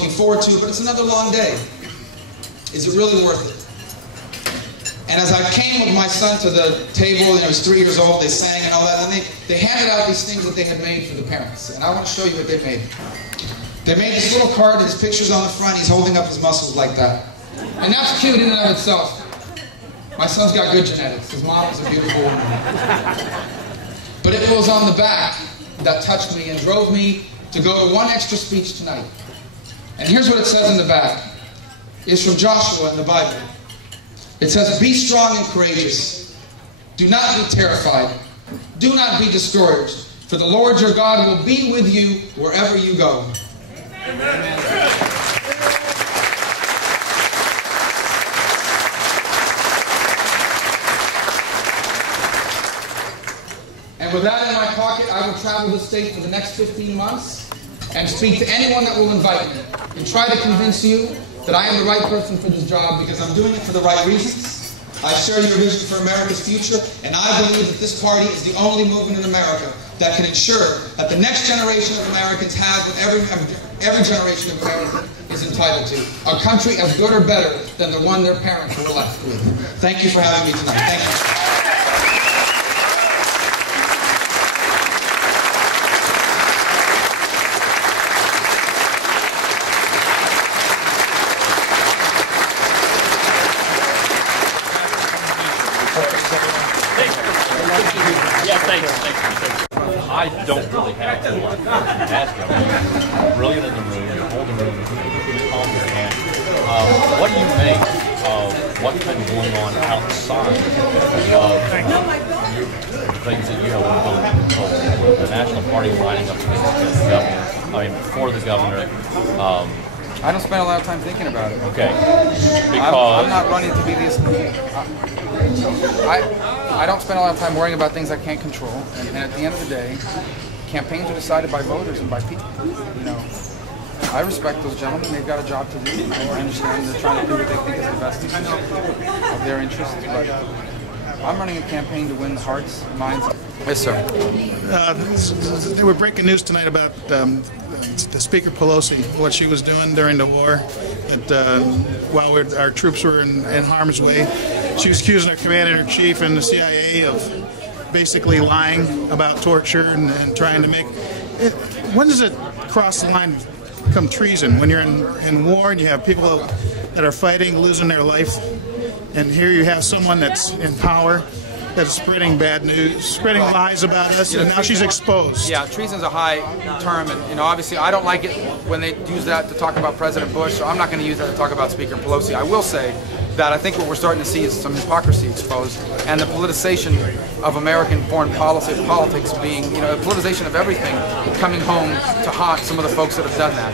looking forward to, but it's another long day. Is it really worth it? And as I came with my son to the table, and I was 3 years old, they sang and all that, and they handed out these things that they had made for the parents. And I want to show you what they made. They made this little card, his picture's on the front, he's holding up his muscles like that. And that's cute in and of itself. My son's got good genetics. His mom is a beautiful woman. But it was on the back that touched me and drove me to go to one extra speech tonight. And here's what it says in the back. It's from Joshua in the Bible. It says, "Be strong and courageous. Do not be terrified. Do not be discouraged. For the Lord your God will be with you wherever you go." Amen. And with that in my pocket, I will travel the state for the next 15 months and speak to anyone that will invite me and try to convince you that I am the right person for this job because I'm doing it for the right reasons. I share your vision for America's future, and I believe that this party is the only movement in America that can ensure that the next generation of Americans has what every generation of Americans is entitled to. A country as good or better than the one their parents were left with. Thank you for having me tonight. Thank you. I don't really have to ask you. Brilliant in the room, you hold the room, you calm your hand. What do you make of what's been going on outside of the things that you have with the National Party lining up against the governor, I mean, for the governor? I don't spend a lot of time thinking about it. Okay. Because I'm not running to be this. I don't spend a lot of time worrying about things I can't control. And at the end of the day, campaigns are decided by voters and by people. You know, I respect those gentlemen. They've got a job to do. I understand they're trying to do what they think is the best of their interests. But I'm running a campaign to win hearts, minds. Yes, sir. They were breaking news tonight about the Speaker Pelosi, what she was doing during the war, that while our troops were in harm's way. She was accusing our commander-in-chief and the CIA of basically lying about torture and trying to make it. When does it cross the line to become treason? When you're in war and you have people that are fighting, losing their life, and here you have someone that's in power that's spreading bad news, spreading lies about us, and now she's exposed. Yeah, treason's a high term, and obviously I don't like it when they use that to talk about President Bush, so I'm not going to use that to talk about Speaker Pelosi. I will say that I think what we're starting to see is some hypocrisy exposed, and the politicization of American foreign politics being, the politicization of everything coming home to haunt some of the folks that have done that.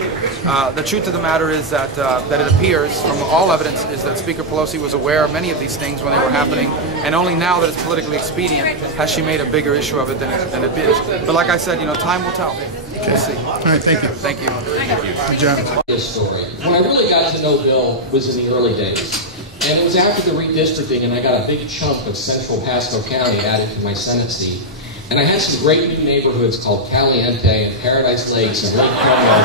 The truth of the matter is that it appears, from all evidence, is that Speaker Pelosi was aware of many of these things when they were happening, and only now that it's politically expedient has she made a bigger issue of it than it is. But like I said, time will tell. Okay. We'll see. All right, thank you. Thank you. Good job. This story. When I really got to know Bill was in the early days. And it was after the redistricting, and I got a big chunk of central Pasco County added to my Senate seat. And I had some great new neighborhoods called Caliente and Paradise Lakes and Lake Como.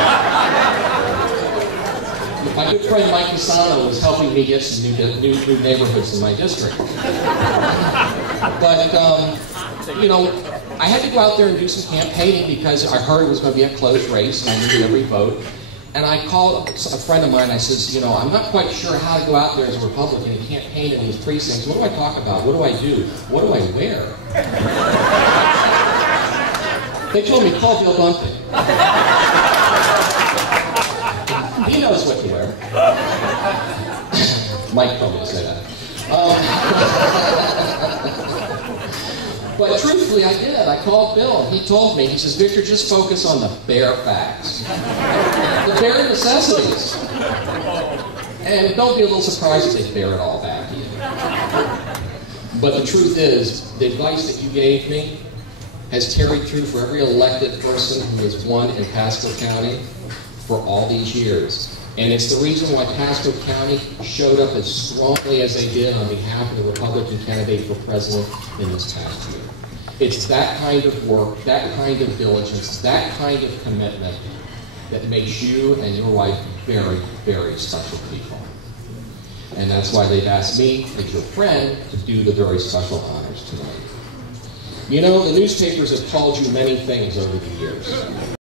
My good friend Mike Casano was helping me get some new neighborhoods in my district. But, I had to go out there and do some campaigning because I heard it was going to be a close race, and I knew every vote. And I called a friend of mine, I says, I'm not quite sure how to go out there as a Republican and campaign in these precincts. What do I talk about? What do I do? What do I wear? They told me, call Bill Bunting. He knows what to wear. Mike told me to say that. But truthfully, I did. I called Bill, and he told me, he says, Victor, just focus on the bare facts. The bare necessities. And don't be a little surprised if they bear it all back. But the truth is, the advice that you gave me has carried through for every elected person who has won in Pasco County for all these years. And it's the reason why Pasco County showed up as strongly as they did on behalf of the Republican candidate for president in this past year. It's that kind of work, that kind of diligence, that kind of commitment that makes you and your wife very, very special people. And that's why they've asked me, as your friend, to do the very special honors tonight. You know, the newspapers have called you many things over the years.